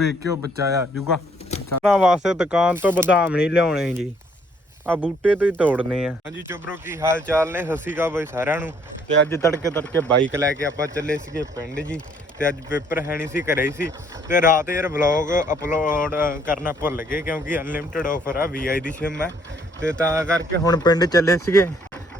ਵੇਖ ਕੇ ਉਹ ਬੱਚਾ ਆ ਜੂਗਾ ਚਾਹਨਾ ਵਾਸਤੇ ਦੁਕਾਨ ਤੋਂ ਬਦਾਮ ਨਹੀਂ ਲਿਆਉਣੇ ਜੀ। ਆ ਬੂਟੇ ਤੋਂ ਹੀ ਤੋੜਨੇ ਆ। ਹਾਂਜੀ ਚੋਬਰੋ ਕੀ ਹਾਲ ਚਾਲ ਨੇ? ਸਤਿ ਸ਼੍ਰੀ ਅਕਾਲ ਬਾਈ ਸਾਰਿਆਂ ਨੂੰ। ਤੇ ਅੱਜ ਤੜਕੇ ਤੜਕੇ ਬਾਈਕ ਲੈ ਕੇ ਆਪਾਂ ਚੱਲੇ ਸੀਗੇ ਪਿੰਡ ਜੀ। ਤੇ ਅੱਜ ਪੇਪਰ ਹੈ ਨਹੀਂ ਸੀ ਘਰੇ ਹੀ ਸੀ। ਤੇ ਰਾਤ ਯਾਰ ਵਲੌਗ ਅਪਲੋਡ ਕਰਨਾ ਭੁੱਲ ਗਏ ਕਿਉਂਕਿ ਅਨਲਿਮਿਟਿਡ ਆਫਰ ਆ ਵੀਆਈ ਦੀ ਸਿਮ ਹੈ ਤੇ ਤਾਂ ਕਰਕੇ ਹੁਣ ਪਿੰਡ ਚੱਲੇ ਸੀਗੇ।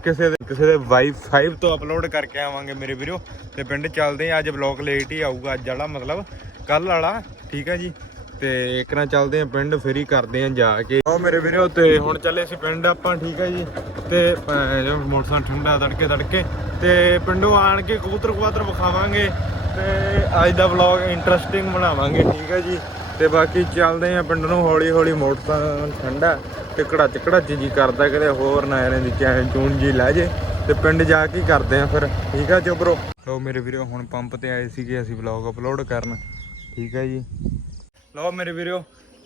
ਕਿਸੇ ਦੇ ਕਿਸੇ ਦੇ ਵਾਈਫਾਈ ਤੋਂ ਅਪਲੋਡ ਕਰਕੇ ਆਵਾਂਗੇ ਮੇਰੇ ਵੀਰੋ। ਤੇ ਪਿੰਡ ਚੱਲਦੇ ਆ ਅੱਜ ਵਲੌਗ ਲੇਟ ਹੀ ਆਊਗਾ ਅੱਜ ਵਾਲਾ ਮਤਲਬ। ਕੱਲ ਵਾਲਾ ਠੀਕ ਹੈ ਜੀ? ਤੇ ਇੱਕ ਨਾ ਚੱਲਦੇ ਆ ਪਿੰਡ, ਫਿਰ ਹੀ ਕਰਦੇ ਆ ਜਾ ਕੇ। ਆਓ ਮੇਰੇ ਵੀਰੋ, ਤੇ ਹੁਣ ਚੱਲੇ ਸੀ ਪਿੰਡ ਆਪਾਂ, ਠੀਕ ਹੈ ਜੀ? ਤੇ ਮੋਟਰਸਾਈਕਲ ਠੰਡਾ ਤੜਕੇ ਤੜਕੇ। ਤੇ ਪਿੰਡੋਂ ਆਣ ਕੇ ਕਬੂਤਰ ਕਬੂਤਰ ਵਿਖਾਵਾਂਗੇ। ਤੇ ਅੱਜ ਦਾ ਵਲੌਗ ਇੰਟਰਸਟਿੰਗ ਬਣਾਵਾਂਗੇ, ਠੀਕ ਹੈ ਜੀ? ਤੇ ਬਾਕੀ ਚੱਲਦੇ ਆ ਪਿੰਡ ਨੂੰ ਹੌਲੀ ਹੌਲੀ ਮੋਟਰਸਾਈਕਲ ਠੰਡਾ ਤੇ ਕੜਾਚ ਕੜਾਚ ਜੀ ਕਰਦਾ, ਕਿਤੇ ਹੋਰ ਨਾ ਇਹਨਾਂ ਦੀ ਚੈਨ ਚੂਨ ਜੀ ਲੈ ਜੇ। ਤੇ ਪਿੰਡ ਜਾ ਕੇ ਹੀ ਕਰਦੇ ਆ ਫਿਰ, ਠੀਕ ਆ ਚੋਬਰੋ ਲੋ ਮੇਰੇ ਵੀਰੋ, ਹੁਣ ਪੰਪ ਤੇ ਆਏ ਸੀਗੇ ਅਸੀਂ ਵਲੌਗ ਅਪਲੋਡ ਕਰਨ। ਠੀਕ ਹੈ ਜੀ। ਲਓ ਮੇਰੇ ਵੀਰੋ,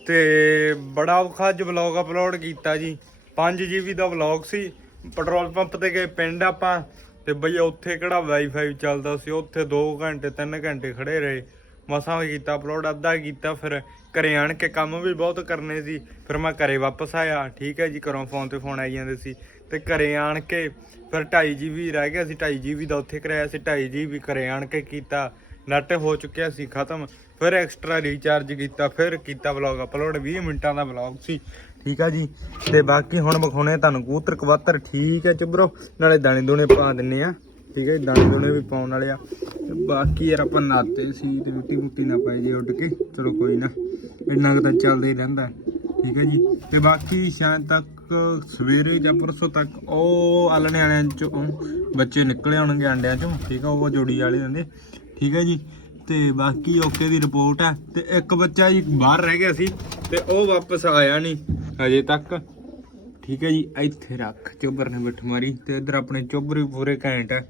ਤੇ ਬੜਾ ਔਖਾ ਅੱਜ ਵਲੌਗ ਅਪਲੋਡ ਕੀਤਾ ਜੀ। 5 GB ਦਾ ਵਲੌਗ ਸੀ ਪੈਟਰੋਲ ਪੰਪ ਤੇ ਗਏ ਪਿੰਡ ਆਪਾਂ, ਤੇ ਬਈ ਉੱਥੇ ਕਿਹੜਾ ਵਾਈਫਾਈ ਚੱਲਦਾ ਸੀ, ਉੱਥੇ 2 ਘੰਟੇ 3 ਘੰਟੇ ਖੜੇ ਰਹੇ। ਮਸਾਂ ਕੀਤਾ ਅਪਲੋਡ ਅੱਧਾ ਕੀਤਾ, ਫਿਰ ਘਰੇ ਆਣ ਕੇ ਕੰਮ ਵੀ ਬਹੁਤ ਕਰਨੇ ਸੀ। ਫਿਰ ਮੈਂ ਘਰੇ ਵਾਪਸ ਆਇਆ, ਠੀਕ ਹੈ ਜੀ, ਘਰੋਂ ਫੋਨ ਤੇ ਫੋਨ ਆਈ ਜਾਂਦੇ ਸੀ। ਤੇ ਘਰੇ ਆਣ ਕੇ ਫਿਰ 2.5 GB ਰਹਿ ਗਿਆ ਸੀ 2.5 GB ਦਾ ਉੱਥੇ ਕਰਾਇਆ ਸੀ 2.5 GB ਘਰੇ ਆਣ ਕੇ ਕੀਤਾ। ਨੈਟ ਹੋ ਚੁੱਕਿਆ ਸੀ, ਖਤਮ। ਫਿਰ ਐਕਸਟਰਾ ਰੀਚਾਰਜ ਕੀਤਾ ਫਿਰ ਕੀਤਾ ਵਲੌਗ ਅਪਲੋਡ 20 ਮਿੰਟਾਂ ਦਾ ਵਲੌਗ ਸੀ। ਠੀਕ ਆ ਜੀ? ਤੇ ਬਾਕੀ ਹੁਣ ਵਿਖਾਉਣੇ ਤੁਹਾਨੂੰ ਕਬੂਤਰ ਕਬੂਤਰ ਠੀਕ ਹੈ ਚੁਬਰੋ ਨਾਲੇ ਦਾਣੇ ਦੂਣੇ ਪਾ ਦਿੰਨੇ ਆ। ਠੀਕ ਹੈ ਜੀ, ਦਾਣੇ ਦੂਣੇ ਵੀ ਪਾਉਣ ਵਾਲੇ ਆ। ਤੇ ਬਾਕੀ ਯਾਰ ਆਪਾਂ ਨਾਤੇ ਸੀ ਤੇ ਰੋਟੀ ਮੁੱਟੀ ਨਾ ਪਾਈ ਜੇ ਉੱਡ ਕੇ। ਚਲੋ ਕੋਈ ਨਾ ਇੰਨਾ ਕੁ ਤਾਂ ਚੱਲਦਾ ਹੀ ਰਹਿੰਦਾ। ਠੀਕ ਹੈ ਜੀ? ਤੇ ਬਾਕੀ ਸ਼ਾਮ ਤੱਕ ਸਵੇਰੇ ਜਾਂ ਪਰਸੋਂ ਤੱਕ ਉਹ ਆਲਣੇ ਵਾਲਿਆਂ ਚੋਂ ਬੱਚੇ ਨਿਕਲੇ ਆਉਣਗੇ ਅੰਡਿਆਂ ਚੋਂ। ਠੀਕ ਆ? ਉਹ ਜੋੜੀ ਵਾਲੇ ਹੁੰਦੇ। ਠੀਕ ਹੈ ਜੀ? ਤੇ ਬਾਕੀ ਓਕੇ ਦੀ ਰਿਪੋਰਟ ਹੈ। ਤੇ ਇੱਕ ਬੱਚਾ ਜੀ ਬਾਹਰ ਰਹਿ ਗਿਆ ਸੀ ਤੇ ਉਹ ਵਾਪਸ ਆਇਆ ਨਹੀਂ ਅਜੇ ਤੱਕ। ਠੀਕ ਹੈ ਜੀ, ਇੱਥੇ ਰੱਖ ਚੋਬਰ ਨੇ ਬਿੱਠ ਮਾਰੀ ਤੇ ਇਧਰ ਆਪਣੇ ਚੋਬਰ ਵੀ ਪੂਰੇ ਘੈਂਟ ਹੈ।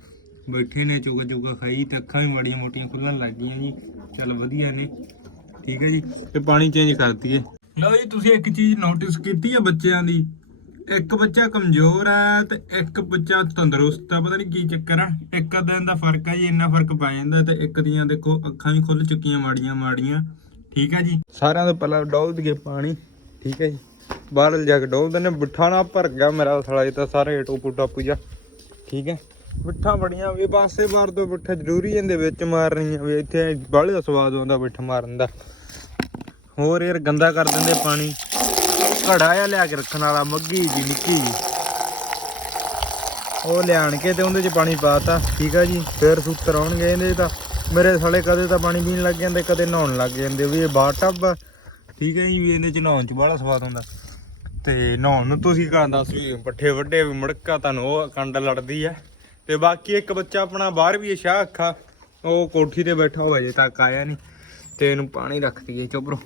ਬੈਠੇ ਨੇ ਚੁਗਾ ਚੁਗਾ ਖਾਈ, ਤੇ ਅੱਖਾਂ ਵੀ ਮਾੜੀਆਂ ਮੋਟੀਆਂ ਖੁੱਲਣ ਲੱਗ ਗਈਆਂ ਜੀ। ਚੱਲ ਵਧੀਆ ਨੇ। ਠੀਕ ਹੈ ਜੀ, ਤੇ ਪਾਣੀ ਚੇਂਜ ਕਰਤੀਏ ਲਓ ਜੀ, ਤੁਸੀਂ ਇੱਕ ਚੀਜ਼ ਨੋਟਿਸ ਕੀਤੀ ਹੈ ਬੱਚਿਆਂ ਦੀ? ਇੱਕ ਬੱਚਾ ਕਮਜ਼ੋਰ ਹੈ ਤੇ ਇੱਕ ਬੱਚਾ ਤੰਦਰੁਸਤ ਹੈ ਪਤਾ ਨਹੀਂ ਕੀ ਚੱਕਰ ਆ। ਇੱਕ ਦਿਨ ਦਾ ਫ਼ਰਕ ਆ ਜੀ, ਇੰਨਾ ਫ਼ਰਕ ਪੈ ਜਾਂਦਾ ਤੇ ਇੱਕ ਦੀਆਂ ਦੇਖੋ ਅੱਖਾਂ ਵੀ ਖੁੱਲ ਚੁੱਕੀਆਂ ਮਾੜੀਆਂ ਮਾੜੀਆਂ। ਠੀਕ ਹੈ ਜੀ? ਸਾਰਿਆਂ ਤੋਂ ਪਹਿਲਾਂ ਡੋਲ ਦਈਏ ਪਾਣੀ। ਠੀਕ ਹੈ ਜੀ? ਬਾਹਰ ਜਾ ਕੇ ਡੋਲ ਦਿੰਦੇ ਬਿਠਾ ਨਾ ਭਰ ਗਿਆ ਮੇਰਾ ਸਾਲਾ ਇਹ ਤਾਂ ਸਾਰੇ ਟੋਪੂ ਟਾਪੂ ਜਾ ਠੀਕ ਹੈ ਬਿੱਠਾ ਬੜੀਆਂ ਵੀ ਪਾਸੇ ਮਾਰ ਤੋਂ ਬਿੱਠਾ ਜ਼ਰੂਰੀ ਜਾਂਦੇ ਵਿੱਚ ਮਾਰਨੀਆਂ ਵੀ। ਇੱਥੇ ਬਾਹਲੇ ਦਾ ਸਵਾਦ ਆਉਂਦਾ ਬਿੱਠ ਮਾਰਨ ਦਾ। ਹੋਰ ਯਾਰ ਗੰਦਾ ਕਰ ਦਿੰਦੇ ਪਾਣੀ। ਘੜਾ ਆ ਲਿਆ ਕੇ ਰੱਖਣ ਵਾਲਾ ਮੱਗੀ ਜੀ, ਨਿੱਕੀ ਜੀ। ਉਹ ਲਿਆਣ ਕੇ ਤੇ ਉਹਦੇ ਚ ਪਾਣੀ ਪਾਤਾ ਠੀਕ ਆ ਜੀ, ਫਿਰ ਸੂਤਰ ਆਉਣਗੇ ਇਹਦੇ ਤਾਂ। ਮੇਰੇ ਸਾਲੇ ਕਦੇ ਤਾਂ ਪਾਣੀ ਪੀਣ ਲੱਗ ਜਾਂਦੇ, ਕਦੇ ਨਹਾਉਣ ਲੱਗ ਜਾਂਦੇ, ਵੀ ਇਹ ਬਾਥ ਟੱਬ ਆ। ਠੀਕ ਹੈ ਜੀ, ਵੀ ਇਹਦੇ ਚ ਨਹਾਉਣ ਚ ਬੜਾ ਸਵਾਦ ਆਉਂਦਾ ਤੇ ਨਹਾਉਣ ਨੂੰ ਤੁਸੀਂ ਕਹਾਂ ਦੱਸ ਵੀ, ਪੱਠੇ ਵੱਡੇ ਵੀ ਮੜਕਾ, ਤੁਹਾਨੂੰ ਉਹ ਕੰਡ ਲੜਦੀ ਆ। ਤੇ ਬਾਕੀ ਇੱਕ ਬੱਚਾ ਆਪਣਾ ਬਾਹਰ ਵੀ ਹੈ ਸ਼ਾਹ ਅੱਖਾ, ਉਹ ਕੋਠੀ ਤੇ ਬੈਠਾ ਹੋਇਆ ਜੇ ਤੱਕ ਆਇਆ ਨਹੀਂ। ਤੇ ਇਹਨੂੰ ਪਾਣੀ ਰੱਖ ਦਈਏ ਚੋਬਰੋ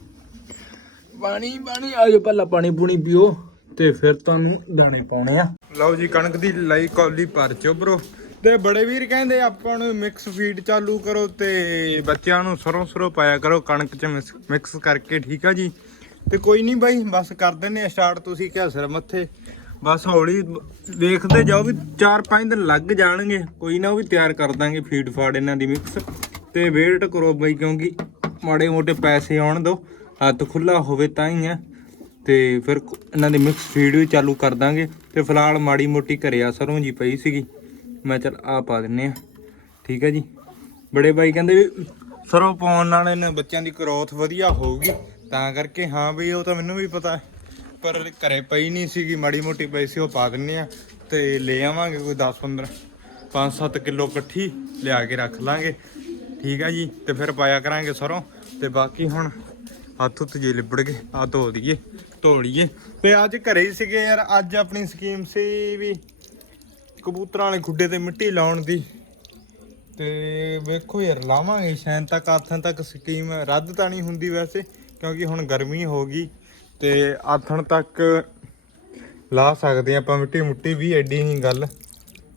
ਪਾਣੀ ਪਾਣੀ ਆਜੋ ਪਹਿਲਾਂ ਪਾਣੀ ਪੂਣੀ ਪੀਓ ਤੇ ਫਿਰ ਤੁਹਾਨੂੰ ਦਾਣੇ ਪਾਉਣੇ ਆ। ਲਓ ਜੀ, ਕਣਕ ਦੀ ਲਾਈ ਕੌਲੀ ਭਰ ਚੋਬਰੋ ਤੇ ਬੜੇ ਵੀਰ ਕਹਿੰਦੇ ਆਪਾਂ ਨੂੰ ਮਿਕਸ ਫੀਡ ਚਾਲੂ ਕਰੋ ਤੇ ਬੱਚਿਆਂ ਨੂੰ ਸਰੋਂ ਸਰੋਂ ਪਾਇਆ ਕਰੋ, ਕਣਕ ਚ ਮਿਕਸ ਕਰਕੇ, ਠੀਕ ਆ ਜੀ? ਤੇ ਕੋਈ ਨਹੀਂ ਬਾਈ, ਬਸ ਕਰ ਦਿੰਨੇ ਆ ਸਟਾਰਟ ਤੁਸੀਂ ਕਿਹਾ ਸਿਰ ਮੱਥੇ। ਬਸ ਹੌਲੀ ਦੇਖਦੇ ਜਾਓ ਵੀ 4-5 ਦਿਨ ਲੱਗ ਜਾਣਗੇ। ਕੋਈ ਨਾ ਉਹ ਵੀ ਤਿਆਰ ਕਰ ਦਾਂਗੇ ਫੀਡ ਫਾੜ ਇਹਨਾਂ ਦੀ ਮਿਕਸ ਤੇ ਵੇਟ ਕਰੋ ਬਾਈ, ਕਿਉਂਕਿ ਮਾੜੇ ਮੋਟੇ ਪੈਸੇ ਆਉਣ ਦੋ। ਹੱਥ ਖੁੱਲਾ ਹੋਵੇ ਤਾਂ ਹੀ ਆ। ਤੇ ਫਿਰ ਇਹਨਾਂ ਦੀ ਮਿਕਸ ਫੀਡ ਵੀ ਚਾਲੂ ਕਰ ਦਾਂਗੇ। ਤੇ ਫਿਲਹਾਲ ਮਾੜੀ ਮੋਟੀ ਘਰੇ ਆ ਸਰੋਂ ਜੀ ਪਈ ਸੀਗੀ। ਮੈਂ ਚਲ ਆ ਪਾ ਦਿੰਨੇ ਆ। ਠੀਕ ਹੈ ਜੀ। ਬੜੇ ਬਾਈ ਕਹਿੰਦੇ ਵੀ ਸਰੋਂ ਪਾਉਣ ਨਾਲ ਇਹਨਾਂ ਬੱਚਿਆਂ ਦੀ ਗਰੋਥ ਵਧੀਆ ਹੋਊਗੀ। ਤਾਂ ਕਰਕੇ ਹਾਂ ਬਈ, ਉਹ ਤਾਂ ਮੈਨੂੰ ਵੀ ਪਤਾ ਹੈ। ਪਰ ਘਰੇ ਪਈ ਨਹੀਂ ਸੀਗੀ, ਮਾੜੀ ਮੋਟੀ ਪਈ ਸੀ, ਉਹ ਪਾ ਦਿੰਨੇ ਆ। ਤੇ ਲੈ ਆਵਾਂਗੇ ਕੋਈ 10 15 5-7 ਕਿਲੋ ਇਕੱਠੀ ਲਿਆ ਕੇ ਰੱਖ ਲਾਂਗੇ। ਠੀਕ ਆ ਜੀ। ਤੇ ਫਿਰ ਪਾਇਆ ਕਰਾਂਗੇ ਸਰੋਂ। ਤੇ ਬਾਕੀ ਹੁਣ ਹੱਥ ਉੱਤ ਜੇ ਲਿਬੜ ਗਏ ਆ ਧੋ ਦਈਏ, ਧੋ ਲਈਏ। ਤੇ ਅੱਜ ਘਰੇ ਹੀ ਸੀਗੇ ਯਾਰ, ਅੱਜ ਆਪਣੀ ਸਕੀਮ ਸੀ ਵੀ ਕਬੂਤਰਾਂ ਵਾਲੇ ਖੁੱਡੇ ਤੇ ਮਿੱਟੀ ਲਾਉਣ ਦੀ। ਤੇ ਵੇਖੋ ਯਾਰ, ਲਾਵਾਂਗੇ ਸ਼ਾਇਦ ਤੱਕ, ਆਥਣ ਤੱਕ ਸਕੀਮ ਰੱਦ ਤਾਂ ਨਹੀਂ ਹੁੰਦੀ ਵੈਸੇ, ਕਿਉਂਕਿ ਹੁਣ ਗਰਮੀ ਹੋ ਗਈ। ਤੇ ਆਥਣ ਤੱਕ ਲਾ ਸਕਦੇ ਹਾਂ ਆਪਾਂ ਮਿੱਟੀ, ਮੁੱਟੀ ਵੀ ਐਡੀ ਨਹੀਂ ਗੱਲ।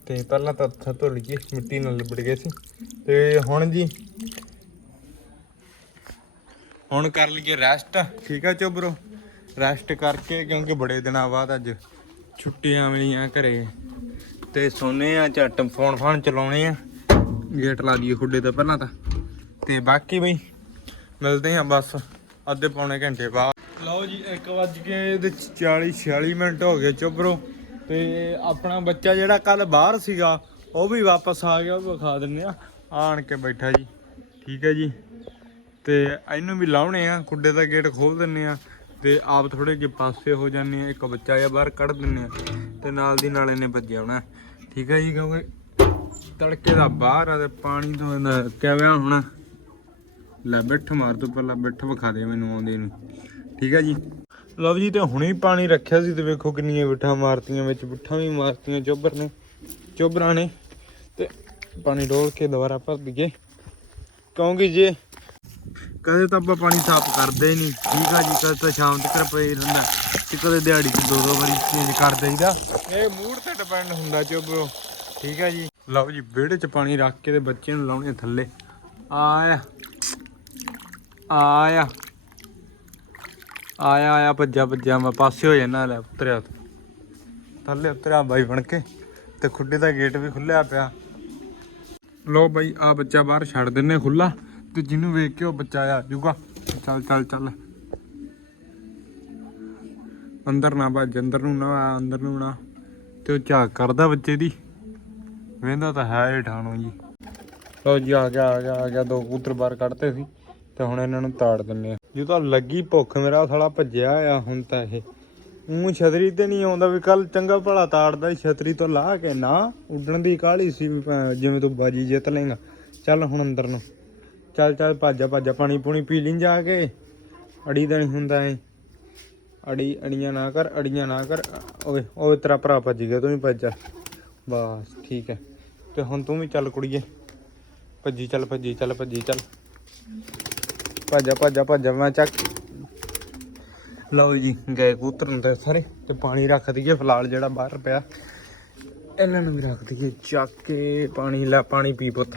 ਤੇ ਪਹਿਲਾਂ ਤਾਂ ਹੱਥਾਂ ਧੋ ਲਈਏ, ਮਿੱਟੀ ਨਾਲ ਲਿਬੜ ਗਏ ਸੀ। ਤੇ ਹੁਣ ਜੀ ਹੁਣ ਕਰ ਲਈਏ ਰੈਸਟ ਠੀਕ ਆ ਚੋਬਰੋ ਰੈਸਟ ਕਰਕੇ, ਕਿਉਂਕਿ ਬੜੇ ਦਿਨਾਂ ਬਾਅਦ ਅੱਜ ਛੁੱਟੀਆਂ ਮਿਲੀਆਂ ਘਰੇ। ਤੇ ਸੋਨੇ ਆ ਝੱਟ ਫੋਨ ਫਾਨ ਚਲਾਉਣੇ ਆ। ਗੇਟ ਲਾ ਲਈਏ ਖੁੱਡੇ ਤੋਂ ਪਹਿਲਾਂ ਤਾਂ। ਤੇ ਬਾਕੀ ਬਈ, ਮਿਲਦੇ ਆ ਬਸ ਅੱਧੇ ਪੌਣੇ ਘੰਟੇ ਬਾਅਦ। ਲਓ ਜੀ 1 ਵੱਜ ਕੇ ਤੇ 40 46 ਮਿੰਟ ਹੋ ਗਏ ਚੁੱਪਰੋ ਤੇ ਆਪਣਾ ਬੱਚਾ ਜਿਹੜਾ ਕੱਲ ਬਾਹਰ ਸੀਗਾ, ਉਹ ਵੀ ਵਾਪਸ ਆ ਗਿਆ, ਉਹ ਵਿਖਾ ਦਿੰਨੇ ਆ। ਆਣ ਕੇ ਬੈਠਾ ਜੀ। ਠੀਕ ਹੈ ਜੀ। ਤੇ ਇਹਨੂੰ ਵੀ ਲਾਉਣੇ ਆ ਕੁੱਡੇ ਦਾ ਗੇਟ ਖੋਲ ਦਿੰਨੇ ਆ ਤੇ ਆਪ ਥੋੜੇ ਜਿਹੇ ਪਾਸੇ ਹੋ ਜਾਂਦੇ ਆ, ਇੱਕ ਬੱਚਾ ਜਿਹਾ ਬਾਹਰ ਕੱਢ ਦਿੰਨੇ ਆ ਤੇ ਨਾਲ ਦੀ ਨਾਲ ਇਹਨੇ ਭੱਜਿਆ ਹੋਣਾ। ਠੀਕ ਹੈ ਜੀ, ਕਿਉਂਕਿ ਤੜਕੇ ਦਾ ਬਾਹਰ ਆ ਤੇ ਪਾਣੀ ਤੋਂ ਇਹਦਾ ਕਿਵੇਂ ਹੋਣਾ। ਲੈ ਬਿੱਠ ਮਾਰ ਤੂੰ ਪਹਿਲਾਂ, ਬਿੱਠ ਵਿਖਾ ਦੇ ਮੈਨੂੰ ਆਉਂਦੇ ਨੂੰ। ਠੀਕ ਹੈ ਜੀ। ਲਵ ਜੀ, ਤੇ ਹੁਣੇ ਪਾਣੀ ਰੱਖਿਆ ਸੀ ਤੇ ਵੇਖੋ ਕਿੰਨੀਆਂ ਬਿੱਠਾਂ ਮਾਰਤੀਆਂ, ਵਿੱਚ ਬਿੱਠਾਂ ਵੀ ਮਾਰਤੀਆਂ ਚੋਬਰ ਨੇ, ਚੋਬਰਾਂ ਨੇ। ਤੇ ਪਾਣੀ ਡੋਲ ਕੇ ਦੁਬਾਰਾ ਭਰ ਦਈਏ। ਕਿਉਂਕਿ ਜੇ ਕਦੇ ਤਾਂ ਆਪਾਂ ਪਾਣੀ ਸਾਫ਼ ਕਰਦੇ ਹੀ ਨਹੀਂ। ਠੀਕ ਆ ਜੀ ਕਦੇ ਤਾਂ ਸ਼ਾਮ ਤੱਕ ਪਈ ਰਹਿੰਦਾ। ਤੇ ਕਦੇ ਦਿਹਾੜੀ 'ਚ ਦੋ ਦੋ ਵਾਰੀ ਚੇਂਜ ਕਰ ਦਈਦਾ। ਇਹ ਮੂਡ ਤੇ ਡਿਪੈਂਡ ਹੁੰਦਾ ਚੋਬਰੋ ਠੀਕ ਆ ਜੀ। ਲਓ ਜੀ ਵਿਹੜੇ 'ਚ ਪਾਣੀ ਰੱਖ ਕੇ ਤੇ ਬੱਚੇ ਨੂੰ ਲਾਉਣੇ ਥੱਲੇ। ਆਇਆ। ਆਇਆ। ਆਇਆ ਆਇਆ ਭੱਜਾ ਭੱਜਾ ਮੈਂ ਪਾਸੇ ਹੋ ਜਾਣਾ ਲੈ ਉਤਰਿਆ। ਥੱਲੇ ਉਤਰਿਆ ਬਾਈ ਬਣ ਕੇ। ਤੇ ਖੁੱਡੇ ਦਾ ਗੇਟ ਵੀ ਖੁੱਲਿਆ ਪਿਆ। ਲੋ ਬਾਈ ਆ ਬੱਚਾ ਬਾਹਰ ਛੱਡ ਦਿੰਨੇ ਖੁੱਲਾ ਤੇ ਜਿਹਨੂੰ ਵੇਖ ਕੇ ਉਹ ਬੱਚਾ ਆ ਜੂਗਾ। ਚੱਲ ਚੱਲ ਚੱਲ। ਅੰਦਰ ਨਾ ਭੱਜ ਅੰਦਰ ਨੂੰ ਨਾ ਆ, ਅੰਦਰ ਨੂੰ ਨਾ। ਤੇ ਉਹ ਝਾਕ ਕਰਦਾ ਬੱਚੇ ਦੀ। ਵੇਂਦਾ ਤਾਂ ਹੈ ਇਹ ਠਾਣੋ ਜੀ। ਲੋ ਜੀ ਆ ਗਿਆ ਆ ਗਿਆ ਆ ਗਿਆ। ਦੋ ਕਬੂਤਰ ਬਾਹਰ ਕੱਢਤੇ ਸੀ ਤੇ ਹੁਣ ਇਹਨਾਂ ਨੂੰ ਤਾੜ ਦਿੰਨੇ ਆ। ਜਦੋਂ ਲੱਗੀ ਭੁੱਖ ਮੇਰਾ ਸਾਲਾ ਭੱਜਿਆ ਆ ਹੁਣ ਤਾਂ ਇਹ। ਉਹ ਛਤਰੀ ਤੇ ਨਹੀਂ ਆਉਂਦਾ ਵੀ ਕੱਲ ਚੰਗਾ ਭਲਾ ਤਾੜਦਾ ਸੀ ਛਤਰੀ ਤੋਂ ਲਾਹ ਕੇ ਨਾ। ਉੱਡਣ ਦੀ ਕਾਹਲੀ ਸੀ ਵੀ ਭੈਣ ਜਿਵੇਂ ਤੂੰ ਬਾਜੀ ਜਿੱਤ ਲੇਗਾ ਚੱਲ ਹੁਣ ਅੰਦਰ ਨੂੰ। ਚੱਲ ਚੱਲ ਭੱਜਾ ਭੱਜਾ, ਪਾਣੀ ਪੂਣੀ ਪੀ ਲਈ ਜਾ ਕੇ। ਅੜੀ ਦਾ ਨਹੀਂ ਹੁੰਦਾ ਏ ਅੜੀ, ਅੜੀਆਂ ਨਾ ਕਰ, ਅੜੀਆਂ ਨਾ ਕਰ। ਓਏ ਓਏ, ਤੇਰਾ ਭਰਾ ਭੱਜ ਗਿਆ, ਤੂੰ ਵੀ ਭੱਜ ਜਾ ਬਸ, ਠੀਕ ਹੈ ਤੇ ਹੁਣ ਤੂੰ ਵੀ ਚੱਲ ਕੁੜੀਏ। ਭੱਜੀ ਚੱਲ ਭੱਜੀ ਚੱਲ ਭੱਜੀ ਚੱਲ। ਭੱਜਾ ਭੱਜਾ ਭੱਜਾ, ਮੈਂ ਚੱਕ। ਲਓ ਜੀ, ਗਏ ਕੂਤਰ ਨੂੰ ਤੇ ਸਾਰੇ। ਤੇ ਪਾਣੀ ਰੱਖ ਦਈਏ, ਫਿਲਹਾਲ ਜਿਹੜਾ ਬਾਹਰ ਪਿਆ। ਇਹਨਾਂ ਨੂੰ ਵੀ ਰੱਖ ਦਈਏ, ਚੱਕ ਕੇ ਪਾਣੀ ਲੈ, ਪਾਣੀ ਪੀ ਪੁੱਤ।